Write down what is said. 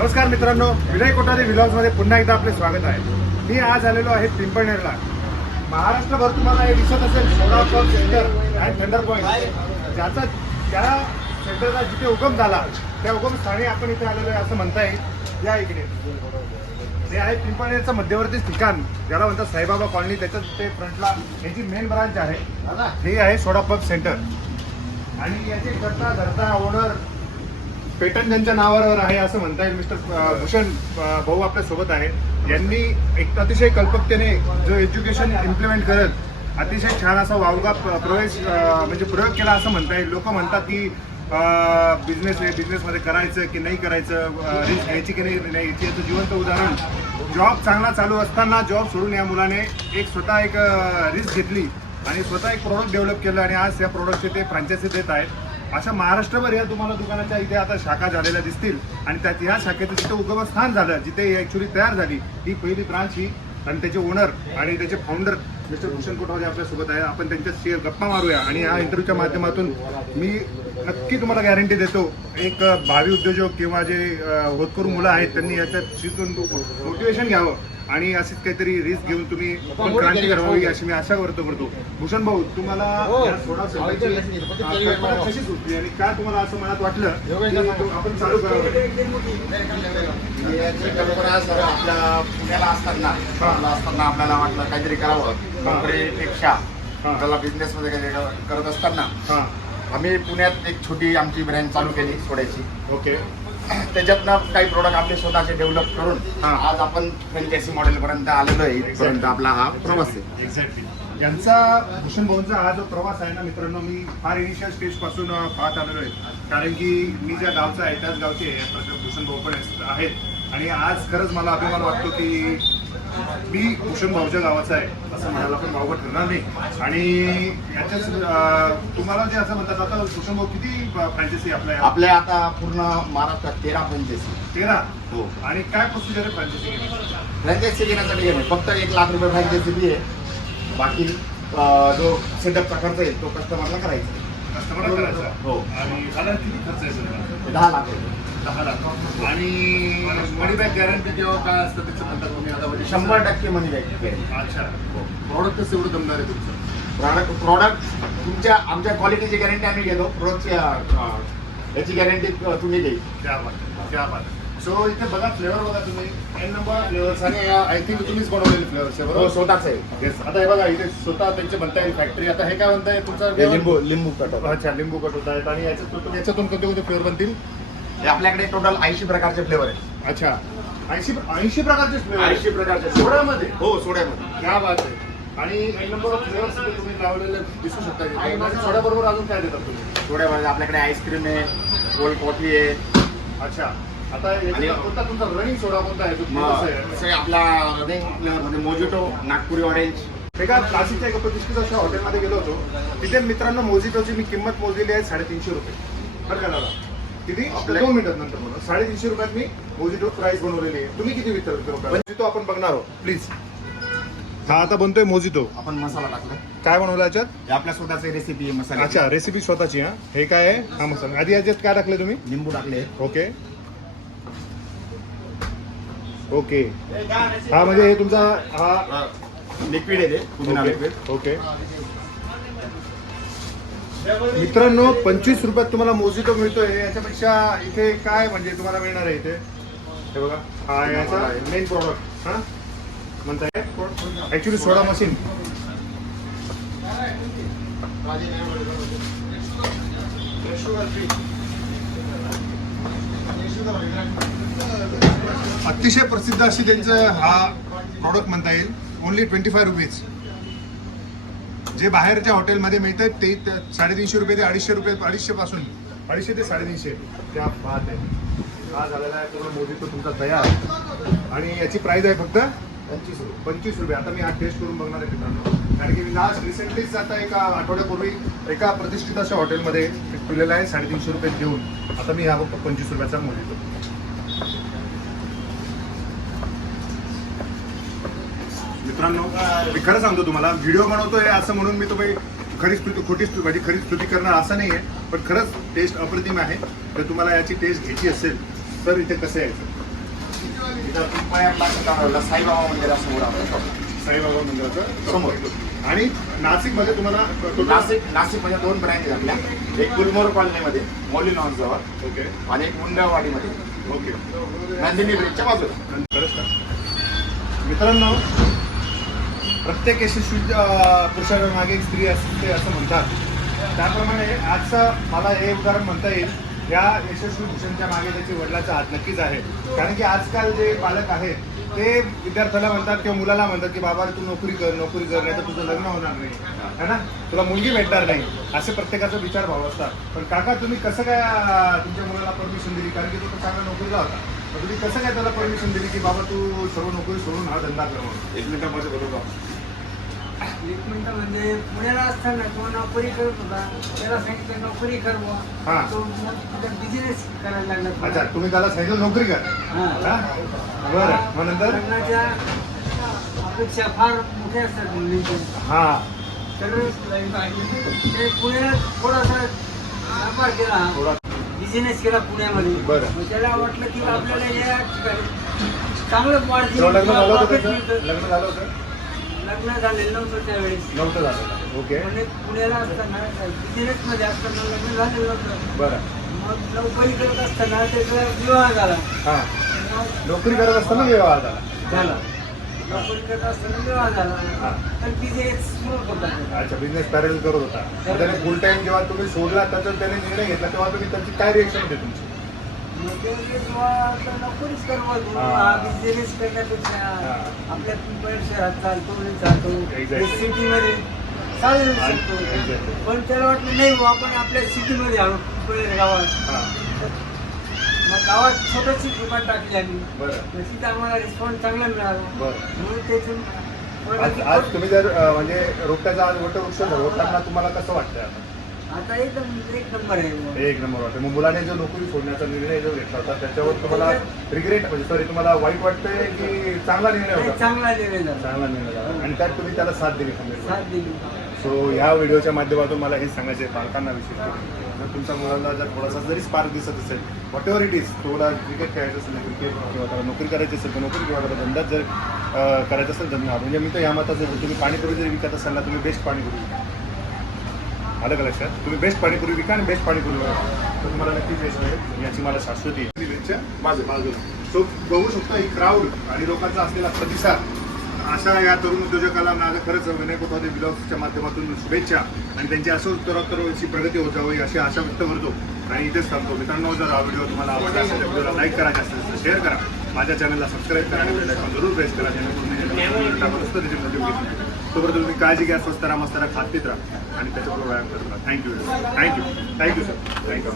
नमस्कार मित्रांनो, विनय कोठारे व्लॉग्समध्ये पुन्हा एकदा आपले स्वागत आहे. मी आज आलेलो आहे पिंपळनेरला. महाराष्ट्रभर तुम्हाला हे दिसत असेल soda pub centre and thunder point, ज्याचा त्या सेंटरला जिथे उगम झाला त्या उगमस्थानी आपण इथे आलेलो आहे असं म्हणता येईल. या इकडे हे आहे पिंपळनेरचं मध्यवर्ती ठिकाण, ज्याला म्हणतात साईबाबा कॉलनी. त्याच्या ते फ्रंटला याची मेन ब्रांच आहे. हे आहे सोडा पब सेंटर आणि याचे धरता ओनर पेटंट ज्यांच्या नावावर आहे असं म्हणता येईल. मिस्टर भूषण भाऊ आपल्या सोबत आहे. यांनी एक अतिशय कल्पकतेने जो एज्युकेशन इम्प्लिमेंट करत अतिशय छान असा वावगा प्रयोग केला असं म्हणता येईल. लोक म्हणतात की बिझनेस आहे, बिझनेसमध्ये करायचं की नाही करायचं, रिस्क घ्यायची की नाही याची याचं जिवंत उदाहरण. जॉब चांगला चालू असताना जॉब सोडून या मुलाने स्वतः एक रिस्क घेतली आणि स्वतः एक प्रोडक्ट डेव्हलप केलं आणि आज या प्रोडक्टचे ते फ्रँचायझी देत आहेत. अशा महाराष्ट्रभर या तुम्हाला दुकानाच्या इथे आता शाखा झालेल्या दिसतील आणि त्यात ह्या शाखेचं जिथे उगमस्थान झालं, जिथे ॲक्च्युली तयार झाली ही पहिली ब्रांच ही. आणि त्याचे ओनर आणि त्याचे फाउंडर मिस्टर भूषण कोठारे आपल्यासोबत आहे. आपण त्यांच्याशी गप्पा मारूया आणि या इंटरव्ह्यूच्या माध्यमातून मी नक्की तुम्हाला गॅरंटी देतो, एक भावी उद्योजक किंवा जे होतकरू मुलं आहेत त्यांनी याच्यात शिकून मोटिवेशन घ्यावं आणि अशीच काहीतरी रिस्क घेऊन तुम्ही क्रांती करावी अशी मी आशा करतो. भूषण भाऊ, तुम्हाला सोडा कल्पना कशी सुचली आणि काय तुम्हाला असं मनात वाटलं की आपण चालू करावं? कल्पना सर आपल्या पुण्याला असताना आपल्याला वाटलं काहीतरी करावं नोकरीपेक्षा. त्याला बिझनेसमध्ये काहीतरी करत असताना आम्ही पुण्यात एक छोटी आमची ब्रँच चालू केली सोड्याची. ओके. त्याच्यातनं काही प्रोडक्ट आपले स्वतःचे डेव्हलप करून आज आपण फ्रँचायझी मॉडेलपर्यंत आलेलो आहे. इथपर्यंत आपला हा प्रवास आहे. एक्झॅक्टली. यांचा भूषण भाऊंचा हा जो प्रवास आहे ना मित्रांनो, मी फार इनिशियल स्टेजपासून पाहत आलेलो आहे. कारण की मी ज्या गावचा आहे त्याच गावचे भूषण भाऊ पण आहेत आणि आज खरंच मला अभिमान वाटतो की मी भूषण भाऊच्या गावाचा आहे असं म्हणायला पण वावगं ठरणार नाही. आणि याच्याच तुम्हाला जे असं म्हणतात, आता भूषण भाऊ किती फ्रँचायझी आपल्या आता पूर्ण महाराष्ट्रात 13 फ्रँचायझी. 13? हो. आणि काय प्रोसिजर आहे फ्रँचायझी घेण्यासाठी फक्त 1 लाख रुपये फ्रँचायझी फी आहे. बाकी जो सेटअपचा खर्च आहे तो कस्टमरला करायचा. कस्टमरला करायचा. हो. आणि साधारण किती खर्च आहे सर? 10 लाख रुपये. 10 लाख. आणि मनी बॅक गॅरंटी जेव्हा काय असतं त्याचं म्हणतात तुम्ही आता? 100% मनी बॅक गॅरंटी. अच्छा. प्रॉडक्ट कसं एवढं दमदार आहे तुमचं? प्रॉडक्ट आमच्या क्वालिटीची गॅरंटी आम्ही घेतो. प्रोडक्टची याची गॅरंटी तुम्ही देईल. त्या बात. सो इथे बघा, फ्लेवर बघा तुम्ही, N नंबर फ्लेवर्स आणि आय थिंक तुम्हीच बनवलेले फ्लेवर्स आहे बरोबर? स्वतःच आहे. येस. आता हे बघा इथे स्वतः त्यांचे म्हणता येईल फॅक्टरी. आता हे काय म्हणताय तुमचं? लिंबू कट. अच्छा, लिंबू कट होत आहेत. आणि याच्यातून कोणते कोणते फ्लेवर बनतील? आपल्याकडे टोटल 80 प्रकारचे फ्लेवर आहेत. अच्छा, 80 प्रकारचे फ्लेवर? 80 प्रकारचे सोड्यामध्ये? हो, सोड्यामध्ये. क्या बात आहे. आणि N नंबर ऑफ फ्लेवर्स तुम्ही लावलेले दिसू शकता. सोड्याबरोबर अजून काय देतात तुम्ही? सोड्यामध्ये आपल्याकडे आईस्क्रीम आहे, कोल्ड कॉफी आहे. अच्छा. आता कोणता तुमचा रनिंग सोडा कोणता आहे? आपला रनिंग फ्लेवरमध्ये मोजिटो, नागपुरी ऑरेंज. एका क्लासिकच्या एका प्रतिष्ठित अशा हॉटेलमध्ये गेलो होतो. तिथे मित्रांनो मोजिटोची मी किंमत मोजलेली आहे 350 रुपये. बरं का दादा? किती? 2 मिनिटात नंतर बोला. 350 रुपयात मी मोजिटो प्राइस बनवलेली आहे. तुम्ही किती विचारतो? मोजिटो आपण बघणार आहोत प्लीज. हा आता बनतोय मोजिटो. आपण मसाला टाकला. काय बनवलं याच्यात? आपल्या स्वतःची रेसिपी आहे मसाला. अच्छा, रेसिपी स्वतःची. हा, हे काय आहे? हा मसाला. आधी याच्यात काय टाकले तुम्ही? लिंबू टाकले. Okay okay. हा म्हणजे हे तुमचा हा लिक्विड आहे पुदिना लिक्विड. ओके. मित्रांनो 25 रुपयात तुम्हाला मोजिटो मिळतोय. याच्यापेक्षा इथे काय म्हणजे तुम्हाला मिळणार आहे इथे? हे बघा, हा याचा मेन प्रॉडक्ट. हा म्हणताय ऍक्च्युली सोडा मशीन. अतिशय प्रसिद्ध अशी त्यांचं हा प्रॉडक्ट म्हणता येईल. Only 25 rupees. जे बाहेरच्या हॉटेलमध्ये मिळतात ते 350 रुपये ते 250 रुपये, 250 पासून 250 ते 350. त्या बात आहे. हा झालेला आहे पूर्ण मोजिटो तुमचा तयार आणि याची प्राइस आहे फक्त 25 रुपये. आता मी हा टेस्ट करून बघणार आहे मित्रांनो, कारण की मी लास्ट रिसेंटलीच आता एका आठवड्यापूर्वी एका प्रतिष्ठित अशा हॉटेलमध्ये पिलेला आहे 350 रुपये देऊन. आता मी हा फक्त 25 रुपयाचा मोजिटो. मित्रांनो मी खरं सांगतो तुम्हाला, व्हिडिओ बनवतोय असं म्हणून मी तुम्ही खरी स्तुती करणार असं नाही आहे, पण खरंच टेस्ट अप्रतिम आहे. तर तुम्हाला याची टेस्ट घ्यायची असेल तर इथे कसं यायचं? इथं पिंपळनेरला साईबाबा मंदिरासमोर आपलं शॉप साईबाबा मंदिराचं समोर. आणि नाशिकमध्ये तुम्हाला नाशिकमध्ये 2 ब्रँच आहेत आपल्या. एक गुलमोहर कॉलनीमध्ये मौली लॉन्स जवळ ओके आणि एक मुंडवाडीमध्ये ओके नंदिनी ब्रिजच्या बाजूला. खरंच का मित्रांनो, प्रत्येक यशस्वी पुरुषाच्या मागे एक स्त्री असते असं म्हणतात. त्याप्रमाणे आजचं मला हे उदाहरण म्हणता येईल, या यशस्वी भूषणच्या मागे त्याची वडिलाचा हात नक्कीच आहे. कारण की आजकाल जे पालक आहेत ते विद्यार्थ्याला म्हणतात किंवा मुलाला म्हणतात की बाबा तू नोकरी कर नाही तर तुझं लग्न होणार नाही, है ना, तुला मुलगी भेटणार नाही, असे प्रत्येकाचा विचारभाव असतात. पण काका तुम्ही कसं काय तुमच्या मुलाला परमिशन दिली? कारण की तो तर चांगला नोकरीला होता, तर तुम्ही कसं काय त्याला परमिशन दिली की बाबा तू सर्व नोकरी सोडून हा धंदा कर म्हणून? 1 मिनिटामध्ये बरोबर. 1 मिनिटं म्हणजे पुण्याला असताना तो नोकरी करत होता, त्याला सांगितलं नोकरी कर बुवा. हां. तो मग बिझनेस करायला लागला. अच्छा, तुम्ही त्याला सांगितलं नोकरी कर. हां. हा? बरं, मग नंतर लग्नाच्या अपेक्षा फार मोठ्या असतात मुलींच्या. हा तर ते पुण्याला थोडासा व्यापार केला, थोडा बिझनेस केला पुण्यामध्ये. बरं. मग त्याला वाटलं की आपल्याला या ठिकाणी चांगलं तेव्हा लग्न झालं होतं profit त्याचं? मिळतं. लग्न झालं होतं? लग्न झालेलं नव्हतं त्यावेळेस. नव्हतं झालं. ओके म्हणजे पुण्याला असताना बिझनेस मध्ये असताना लग्न झालेलं होतं. बरं. मग नोकरी करत असताना त्याचा विवाह झाला. हा, मग नोकरी करत असताना विवाह झाला. झाला नोकरी करत असताना विवाह हा. झाला. तर बिझनेस सुरू होता. अच्छा, बिझनेस पॅरल करत होता. मग त्याने फुल टाइम जेव्हा तुम्ही सोडला त्याचा त्याने निर्णय घेतला तेव्हा तुम्ही त्याची काय रिएक्शन होते तुमची? मग ते जेव्हा आता नोकरीच करवत हा. हा बिझनेस करण्यापेक्षा हा. आपल्या पिंपळ शहरात चालतो नाही चालतो Exactly. सिटीमध्ये चालू शकतो. Exactly. पण त्याला वाटलं नाही बुवा, आपण आपल्या सिटीमध्ये आलो पिंपळ गावात. हा, मग गावात छोटंशी दुकान टाकली आम्ही. बरं मग तिथं आम्हाला रिस्पॉन्स चांगला मिळाला. बरं. म्हणून त्यातून आज तुम्ही जर म्हणजे रोट्याचा आज वटवृक्ष ठरवताना तुम्हाला कसं वाटतंय आता? आता एकदम 1 नंबर आहे. एक नंबर वाटतं. मग मुलाने जो नोकरी सोडण्याचा निर्णय जो घेतला होता त्याच्यावर तुम्हाला रिग्रेट म्हणजे सॉरी तुम्हाला वाईट वाटतंय की चांगला निर्णय नाही, होता? चांगला लेवल झाला. चांगला निर्णय झाला आणि त्यात तुम्ही त्याला साथ दिली खंबीरपणे. साथ दिली. सो ह्या व्हिडिओच्या माध्यमातून मला हे सांगायचं आहे पालकांना विशेष करून, जर तुमच्या मुलाला जर थोडासा जरी स्पार्क दिसत असेल, वॉट एव्हर इट इज, तुम्हाला क्रिकेट खेळायचं असेल क्रिकेट किंवा त्याला नोकरी करायची असेल तर नोकरी किंवा त्याला धंदा जर करायचा असेल धंदा, म्हणजे मी तर या मताचं आहे, तुम्ही पाणीपुरी जरी विकत असाल ना तुम्ही बेस्ट पाणीपुरी विका. आलं का लक्षात? तुम्ही बेस्ट पाणीपुरी विका आणि बेस्ट पाणीपुरी विका तर तुम्हाला नक्कीच यश मिळेल याची मला शाश्वती आहे. बाजू सो बघू शकतो ही क्राऊड आणि लोकांचा असलेला प्रतिसाद. अशा या तरुण उद्योजकाला माझं खरंच विनय कोठावदे ब्लॉग्सच्या माध्यमातून शुभेच्छा आणि त्यांची असं उत्तरोत्तर अशी प्रगती होत जावी अशी आशा व्यक्त करतो आणि इथेच थांबतो. मित्रांनो, जर हा व्हिडिओ तुम्हाला आवडला असेल तर व्हिडिओला लाईक करा, जास्तीत जास्त शेअर करा, माझ्या चॅनलला सबस्क्राईब करा आणि बेल आयकॉन जरूर प्रेस करा जेणेकरून तोपर्यंत तुम्ही काळजी घ्या, स्वस्त राहा, मस्त राहा, खात पित राहा आणि त्याच्याबरोबर व्यायाम करत राहा. Thank you sir, thank you.